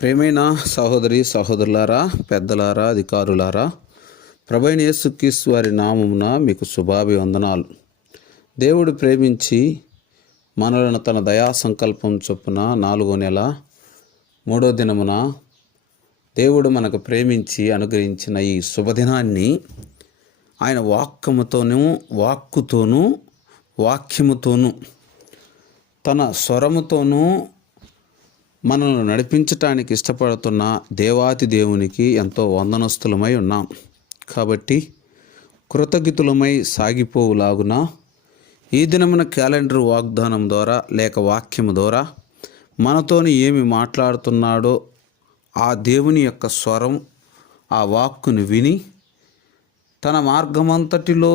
ప్రేమైన సహోదరి సహోదరులారా పెద్దలారా అధికారులారా ప్రభైన యేసుక్రీస్తు వారి నామమున మీకు శుభాభివందనాలు. దేవుడు ప్రేమించి మనలను తన దయా సంకల్పం చొప్పున నాలుగో నెల మూడో దినమున దేవుడు మనకు ప్రేమించి అనుగ్రహించిన ఈ శుభదినాన్ని ఆయన వాక్యముతోనూ వాక్కుతోనూ వాక్యముతోనూ తన స్వరముతోనూ మనల్ని నడిపించటానికి ఇష్టపడుతున్న దేవాతి దేవునికి ఎంతో వందనస్తులమై ఉన్నాం. కాబట్టి కృతజ్ఞతులమై సాగిపోవులాగున ఈ దినమున క్యాలెండర్ వాగ్దానం ద్వారా లేక వాక్యము ద్వారా మనతోని ఏమి మాట్లాడుతున్నాడో ఆ దేవుని యొక్క స్వరం ఆ వాక్కును విని తన మార్గమంతటిలో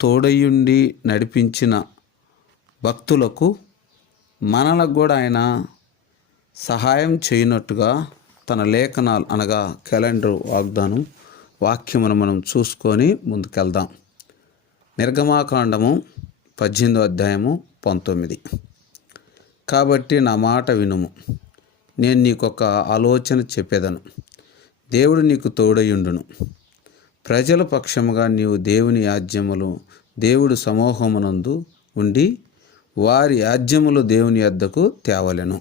తోడయ్యుండి నడిపించిన భక్తులకు మనలకు కూడా ఆయన సహాయం చేయనట్టుగా తన లేఖనాలు అనగా క్యాలెండర్ వాగ్దానం వాక్యమును మనం చూసుకొని ముందుకెళ్దాం. నిర్గమాకాండము పద్దెనిమిదో అధ్యాయము పంతొమ్మిది. కాబట్టి నా మాట వినుము. నేను నీకొక ఆలోచన చెప్పేదను. దేవుడు నీకు తోడయుండును. ప్రజల పక్షముగా నీవు దేవుని యాజ్యములు దేవుడు సమూహమునందు ఉండి వారి యాజ్యములు దేవుని యొద్దకు తేవలెను.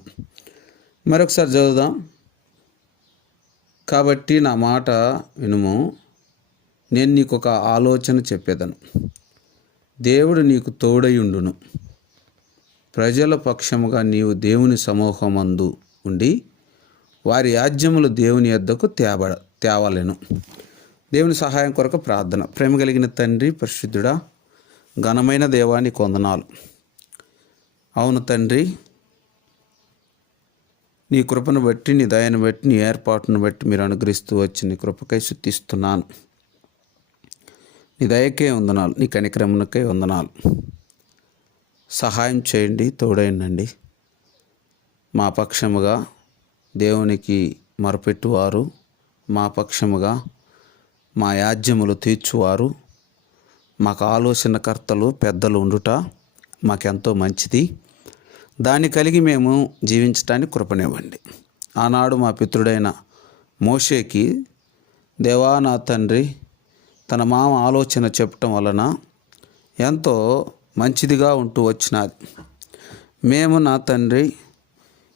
మరొకసారి చదువుదాం. కాబట్టి నా మాట వినుము. నేను నీకు ఒక ఆలోచన చెప్పేదను. దేవుడు నీకు తోడయుండును ప్రజల పక్షముగా నీవు దేవుని సమూహమందు ఉండి వారి యాజ్యములు దేవుని యొద్దకు తేబడ తేవలేను. దేవుని సహాయం కొరకు ప్రార్థన. ప్రేమ కలిగిన తండ్రి పరిశుద్ధుడా ఘనమైన దేవాన్ని కొందనాలు అవును తండ్రి నీ కృపను బట్టి నీ దయను బట్టి నీ ఏర్పాటును బట్టి మీరు అనుగ్రహిస్తూ వచ్చి నీ కృపకై శుద్ధిస్తున్నాను నీ దయకే వందనాలు నీ కనిక్రమణకై వందనాలు. సహాయం చేయండి తోడైండండి. మా పక్షముగా దేవునికి మరపెట్టువారు మా పక్షముగా మా యాజ్యములు తీర్చువారు. మాకు ఆలోచనకర్తలు పెద్దలు ఉండుట మాకెంతో మంచిది. దాన్ని కలిగి మేము జీవించటానికి కృపనివ్వండి. ఆనాడు మా పితృడైన మోషేకి దేవా నా తండ్రి తన మామ ఆలోచన చెప్పటం వలన ఎంతో మంచిదిగా ఉంటూ వచ్చినది. మేము నా తండ్రి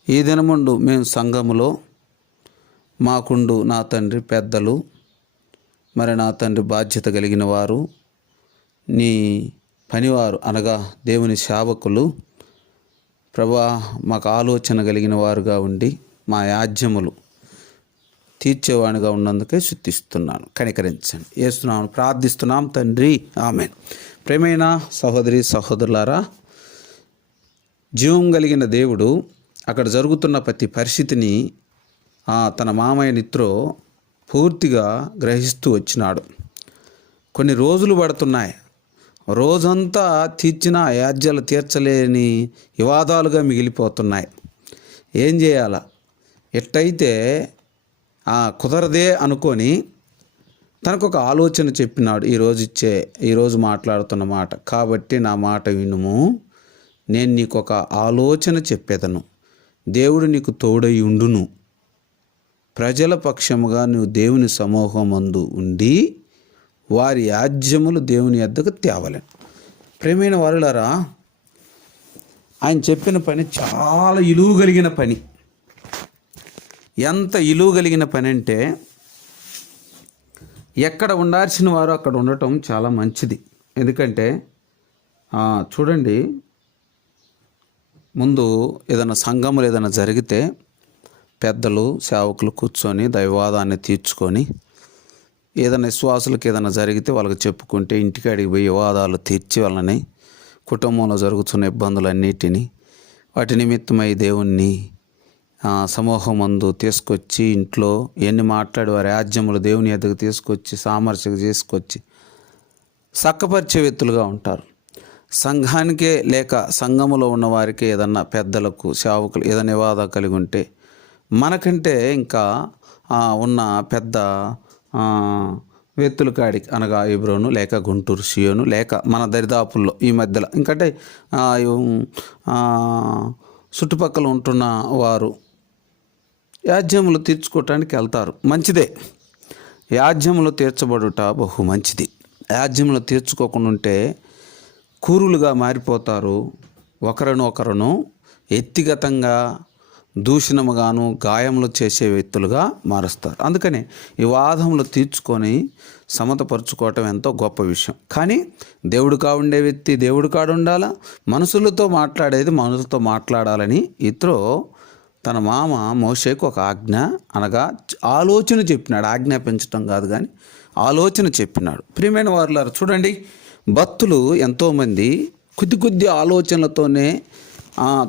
ఈ దినముండు మేము సంఘములో మాకుండు నా తండ్రి పెద్దలు మరి నా తండ్రి బాధ్యత కలిగిన వారు నీ పనివారు అనగా దేవుని సేవకులు ప్రభా మాకు ఆలోచన కలిగిన వారుగా ఉండి మా యాజ్యములు తీర్చేవాడిగా ఉన్నందుకే శుద్ధిస్తున్నాను కనికరించండి. వేస్తున్నాను ప్రార్థిస్తున్నాం తండ్రి. ఆమె ప్రేమైన సహోదరి సహోదరులారా జీవం కలిగిన దేవుడు అక్కడ జరుగుతున్న ప్రతి పరిస్థితిని తన మామయ్య నిత్రో పూర్తిగా గ్రహిస్తూ వచ్చినాడు. కొన్ని రోజులు పడుతున్నాయి. రోజంతా తీర్చిన యాజ్యాలు తీర్చలేని వివాదాలుగా మిగిలిపోతున్నాయి. ఏం చేయాలా? ఎట్టయితే ఆ కుదరదే అనుకొని తనకు ఒక ఆలోచన చెప్పినాడు. ఈరోజు ఇచ్చే ఈరోజు మాట్లాడుతున్న మాట. కాబట్టి నా మాట వినుము. నేను నీకు ఒక ఆలోచన చెప్పేదను. దేవుడు నీకు తోడై ఉండును. ప్రజల పక్షముగా నువ్వు దేవుని సమూహమందు ఉండి వారి యాజ్యములు దేవుని యొద్దకు తేవలేను. ప్రేమైన వారులారా ఆయన చెప్పిన పని చాలా ఇలువ కలిగిన పని. ఎంత ఇలువ కలిగిన పని అంటే ఎక్కడ ఉండాల్సిన వారు అక్కడ ఉండటం చాలా మంచిది. ఎందుకంటే చూడండి ముందు ఏదైనా సంఘములు ఏదైనా జరిగితే పెద్దలు సేవకులు కూర్చొని దైవాదాన్ని తీర్చుకొని ఏదైనా విశ్వాసులకు ఏదైనా జరిగితే వాళ్ళకి చెప్పుకుంటే ఇంటికాడికి పోయి వివాదాలు తీర్చి వాళ్ళని కుటుంబంలో జరుగుతున్న ఇబ్బందులన్నిటినీ వాటి నిమిత్తమై దేవుణ్ణి సమూహం మందు తీసుకొచ్చి ఇంట్లో ఎన్ని మాట్లాడి వారి రాజ్యములు దేవుని ఎద్దకు తీసుకొచ్చి సామర్థ్యం తీసుకొచ్చి చక్కపరిచే వ్యక్తులుగా ఉంటారు. సంఘానికే లేక సంఘములో ఉన్న వారికి ఏదన్నా పెద్దలకు సేవకులు ఏదైనా వివాదం కలిగి ఉంటే మనకంటే ఇంకా ఉన్న పెద్ద ఆ, కాడికి అనగా ఇబ్రోను లేక గుంటూరు సియోను లేక మన దరిదాపుల్లో ఈ మధ్యలో. ఇంకంటే చుట్టుపక్కల ఉంటున్న వారు యాజ్యములు తీర్చుకోవటానికి వెళ్తారు. మంచిదే. యాజ్యములు తీర్చబడుట బహు మంచిది. యాజ్యములు తీర్చుకోకుండా ఉంటే కూరులుగా మారిపోతారు. ఒకరిను ఒకరును వ్యక్తిగతంగా దూషణముగాను గాయములు చేసే వ్యక్తులుగా మారుస్తారు. అందుకని ఈ వాదములు తీర్చుకొని సమతపరుచుకోవటం ఎంతో గొప్ప విషయం. కానీ దేవుడు కావుండే వ్యక్తి దేవుడు కాడు ఉండాలా మనుషులతో మాట్లాడేది మనుషులతో మాట్లాడాలని ఇత్రో తన మామ మోషేకు ఒక ఆజ్ఞ అనగా ఆలోచన చెప్పినాడు. ఆజ్ఞాపించటం కాదు కానీ ఆలోచన చెప్పినాడు. ప్రియమైన వారులారు చూడండి భక్తులు ఎంతోమంది కొద్ది కొద్ది ఆలోచనలతోనే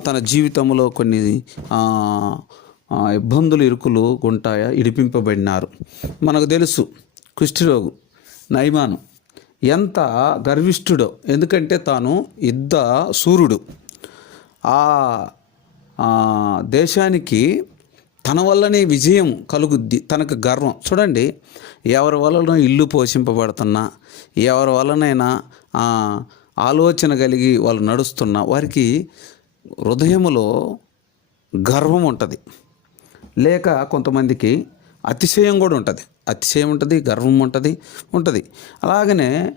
తన జీవితంలో కొన్ని ఇబ్బందులు ఇరుకులు గుంటాయ ఇడిపింపబడినారు. మనకు తెలుసు కుష్ఠిరోగు నైమాను ఎంత గర్విష్ఠుడో. ఎందుకంటే తాను యుద్ధ సూర్యుడు. ఆ దేశానికి తన వల్లనే విజయం కలుగుద్ది తనకు గర్వం. చూడండి ఎవరి వలన ఇల్లు పోషింపబడుతున్నా ఎవరి వలనైనా ఆలోచన కలిగి వాళ్ళు నడుస్తున్నా వారికి హృదయములో గర్వం ఉంటుంది. లేక కొంతమందికి అతిశయం కూడా ఉంటుంది. అతిశయం ఉంటుంది గర్వం ఉంటుంది ఉంటుంది. అలాగనే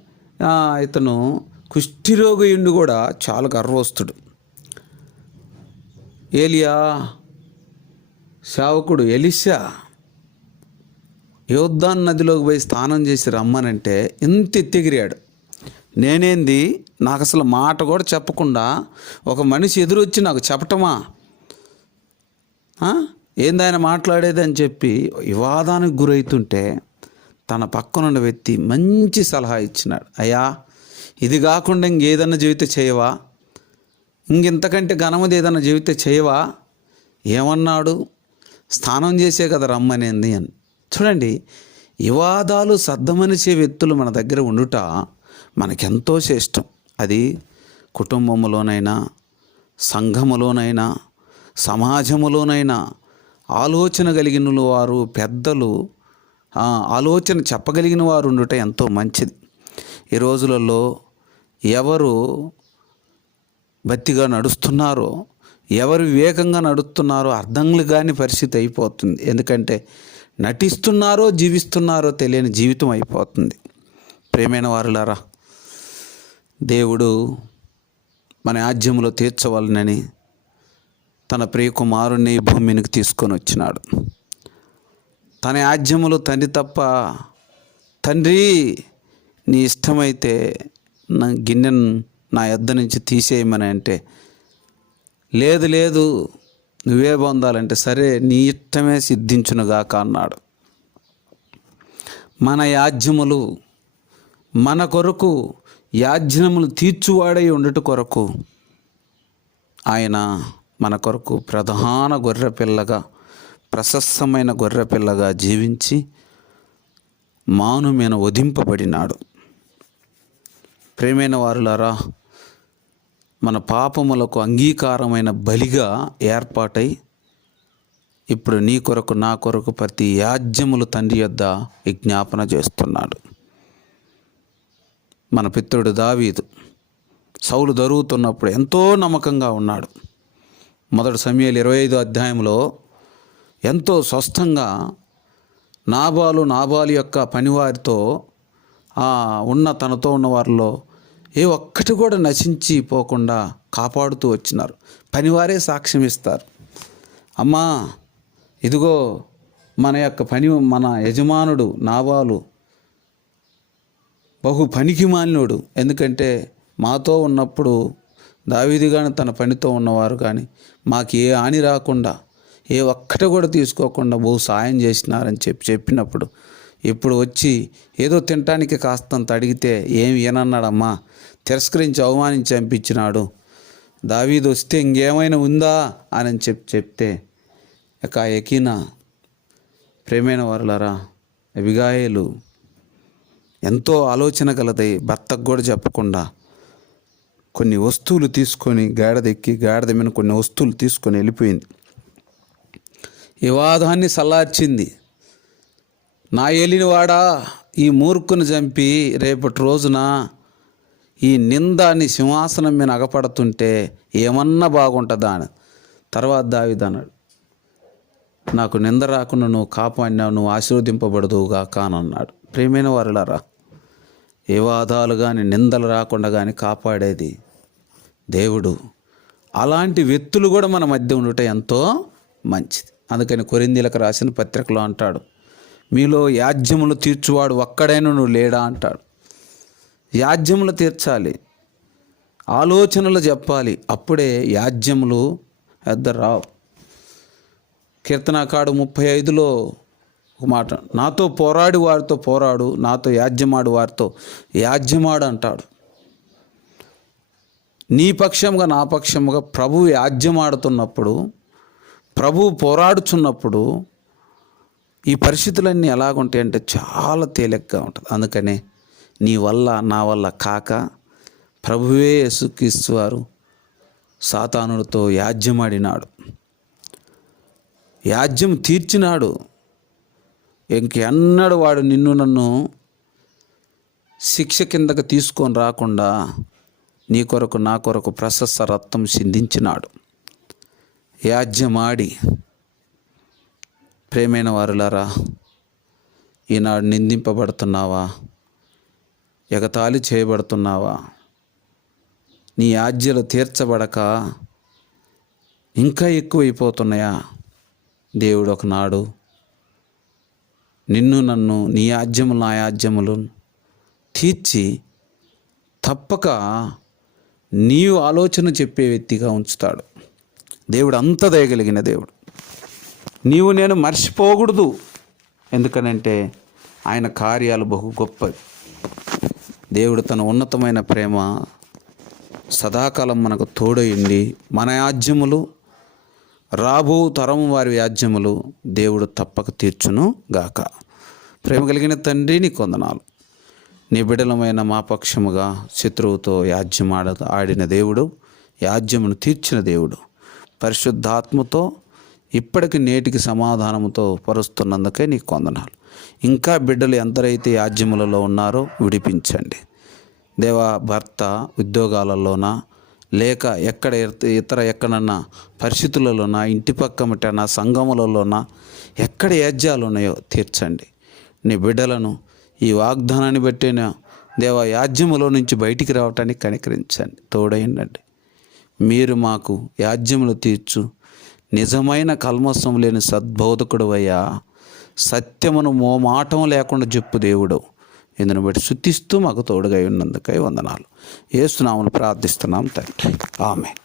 ఇతను కుష్ఠిరోగయుండి కూడా చాలా గర్వస్తుడు ఏలియా శావకుడు ఎలిషా యోద్ధాన్ నదిలోకి పోయి స్నానం చేసి రమ్మనంటే ఇంత ఎత్తిగిరాడు. నేనేంది? నాకు అసలు మాట కూడా చెప్పకుండా ఒక మనిషి ఎదురొచ్చి నాకు చెప్పటమా? ఏంది ఆయన మాట్లాడేది అని చెప్పి వివాదానికి గురవుతుంటే తన పక్కనున్న వ్యక్తి మంచి సలహా ఇచ్చినాడు. అయ్యా ఇది కాకుండా ఇంకేదన్నా జీవిత చేయవా? ఇంకింతకంటే ఘనమది ఏదన్నా జీవిత చేయవా? ఏమన్నాడు? స్నానం చేసే కదా రమ్మనేది అని. చూడండి వివాదాలు సర్దమనిసే వ్యక్తులు మన దగ్గర ఉండుట మనకెంతో శ్రేష్టం. అది కుటుంబంలోనైనా సంఘములోనైనా సమాజములోనైనా ఆలోచన కలిగిన వారు పెద్దలు ఆలోచన చెప్పగలిగిన వారు ఉండుట ఎంతో మంచిది. ఈ రోజులలో ఎవరు భక్తిగా నడుస్తున్నారో ఎవరు వివేకంగా నడుస్తున్నారో అర్థంలు కాని పరిస్థితి అయిపోతుంది. ఎందుకంటే నటిస్తున్నారో జీవిస్తున్నారో తెలియని జీవితం అయిపోతుంది. ప్రేమైన వారులారా దేవుడు మన ఆజ్యములో తీర్చవాలనని తన ప్రియకుమారుని ఈ భూమినికి తీసుకొని వచ్చినాడు. తన ఆజ్యములు తండ్రి తప్ప తండ్రి నీ ఇష్టమైతే నా గిన్నెను నా యొద్ద నుంచి తీసేయమని అంటే లేదు లేదు నువ్వే పొందాలంటే సరే నీ ఇష్టమే సిద్ధించునుగాక అన్నాడు. మన యాజ్యములు మన కొరకు యాజ్యములు తీర్చువాడై ఉండట కొరకు ఆయన మన కొరకు ప్రధాన గొర్రెపిల్లగా ప్రశస్తమైన గొర్రెపిల్లగా జీవించి మాను వధింపబడినాడు. ప్రేమైన వారులారా మన పాపములకు అంగీకారమైన బలిగా ఏర్పాటై ఇప్పుడు నీ కొరకు నా కొరకు ప్రతి యాజ్యములు తండ్రి యొద్ద విజ్ఞాపన చేస్తున్నాడు. మన పిత్రుడు దావీదు. సౌలు దొరుకుతున్నప్పుడు ఎంతో నమ్మకంగా ఉన్నాడు. మొదటి సమయాలు ఇరవై ఐదు అధ్యాయంలో ఎంతో స్వస్థంగా నాబాలు నాబాలు యొక్క పనివారితో ఉన్న తనతో ఉన్న వారిలో ఏ ఒక్కటి కూడా నశించి పోకుండా కాపాడుతూ వచ్చినారు. పనివారే సాక్ష్యం ఇస్తారు. అమ్మా ఇదిగో మన యొక్క పని మన యజమానుడు నాబాలు బహు పనికి మాలినోడు ఎందుకంటే మాతో ఉన్నప్పుడు దావీది కానీ తన పనితో ఉన్నవారు కానీ మాకు ఏ హాని రాకుండా ఏ ఒక్కటి కూడా తీసుకోకుండా బహు సాయం చేసినారని చెప్పి చెప్పినప్పుడు ఇప్పుడు వచ్చి ఏదో తినటానికి కాస్తంత అడిగితే ఏం ఏనన్నాడమ్మా తిరస్కరించి అవమానించి చంపించినాడు. దావీదు వస్తే ఇంకేమైనా ఉందా? అని చెప్పి చెప్తే ఇక ఆ ప్రేమైన వారులరా అభిగాయలు ఎంతో ఆలోచన కలదై భర్తకు కూడా చెప్పకుండా కొన్ని వస్తువులు తీసుకొని గాడిద ఎక్కి గాడిద మీద కొన్ని వస్తువులు తీసుకొని వెళ్ళిపోయింది. వివాదాన్ని సల్లార్చింది నా ఏలినవాడా ఈ మూర్ఖును చంపి రేపటి రోజున ఈ నిందాన్ని సింహాసనం మీద అగపడుతుంటే ఏమన్నా బాగుంటుందా అని. తర్వాత దావిదన్నాడు నాకు నింద రాకుండా నువ్వు కాపాడినావు నువ్వు ఆశీర్వదింపబడదువుగా కానన్నాడు ప్రేమైన వారులారా వివాదాలు కానీ నిందలు రాకుండా కానీ కాపాడేది దేవుడు. అలాంటి వ్యక్తులు కూడా మన మధ్య ఉండటం ఎంతో మంచిది. అందుకని కొరిందీలకు రాసిన పత్రికలో అంటాడు మీలో యాజ్యములు తీర్చువాడు ఒక్కడైనా నువ్వు లేడా? అంటాడు. యాజ్యములు తీర్చాలి ఆలోచనలు చెప్పాలి అప్పుడే యాజ్యములు పెద్ద రావు. కీర్తనాకాడు ముప్పై ఐదులో ఒక మాట. నాతో పోరాడి వారితో పోరాడు నాతో యాజ్యమాడు వారితో యాజ్యమాడు అంటాడు. నీ పక్షంగా నా పక్షముగా ప్రభు యాజ్యమాడుతున్నప్పుడు ప్రభు పోరాడుచున్నప్పుడు ఈ పరిస్థితులన్నీ ఎలాగుంటాయి అంటే చాలా తేలిగ్గా ఉంటుంది. అందుకనే నీ వల్ల నా వల్ల కాక ప్రభువే యేసుక్రీస్తు సాతానుడితో యాజ్యమాడినాడు యాజ్యం తీర్చినాడు. ఇంకెన్నడు వాడు నిన్ను నన్ను శిక్ష కిందకు తీసుకొని రాకుండా నీ కొరకు నా కొరకు ప్రశస్త రక్తం సిందించినాడు. యాజ్యమాడి ప్రేమైన వారులారా ఈనాడు నిందింపబడుతున్నావా? ఎగతాళి చేయబడుతున్నావా? నీ ఆజ్యలు తీర్చబడక ఇంకా ఎక్కువైపోతున్నాయా? దేవుడు ఒకనాడు నిన్ను నన్ను నీ యాజ్యములు నా యాజ్యములు తీర్చి తప్పక నీవు ఆలోచన చెప్పే వ్యక్తిగా ఉంచుతాడు. దేవుడు అంత దయగలిగిన దేవుడు. నీవు నేను మర్చిపోకూడదు. ఎందుకనంటే ఆయన కార్యాలు బహు గొప్పవి. దేవుడు తన ఉన్నతమైన ప్రేమ సదాకాలం మనకు తోడయిండి మన యాజ్యములు రాబో తరం వారి వ్యాజ్యములు దేవుడు తప్పక తీర్చును గాక. ప్రేమ కలిగిన తండ్రి నీ కొందనాలు. నీ బిడలమైన మా పక్షముగా శత్రువుతో యాజ్యం ఆడ ఆడిన దేవుడు యాజ్యమును తీర్చిన దేవుడు. పరిశుద్ధాత్మతో ఇప్పటికి నేటికి సమాధానముతో పరుస్తున్నందుకే నీకు కొందనాలు. ఇంకా బిడ్డలు ఎంతరైతే యాజ్యములలో ఉన్నారో విడిపించండి. దేవా భర్త ఉద్యోగాలలోనా లేక ఎక్కడ ఇతర ఎక్కడన్నా పరిస్థితులలోనా ఇంటి పక్కమటనా సంఘములలోనా ఎక్కడ యాజ్యాలు ఉన్నాయో తీర్చండి. నీ బిడ్డలను ఈ వాగ్దానాన్ని బట్టిన దేవ యాజ్యములో నుంచి బయటికి రావటానికి కనికరించండి తోడైండండి. మీరు మాకు యాజ్యములు తీర్చు. నిజమైన కల్మసం లేని సద్బోధకుడు అయ్యా సత్యమును మోమాటం లేకుండా చెప్పు దేవుడు. ఇందును బట్టి శుద్ధిస్తూ మాకు తోడుగా ఉన్నందుకై వందనాలు. ఏసునామను ప్రార్థిస్తున్నాం తండ్రి. ఆమె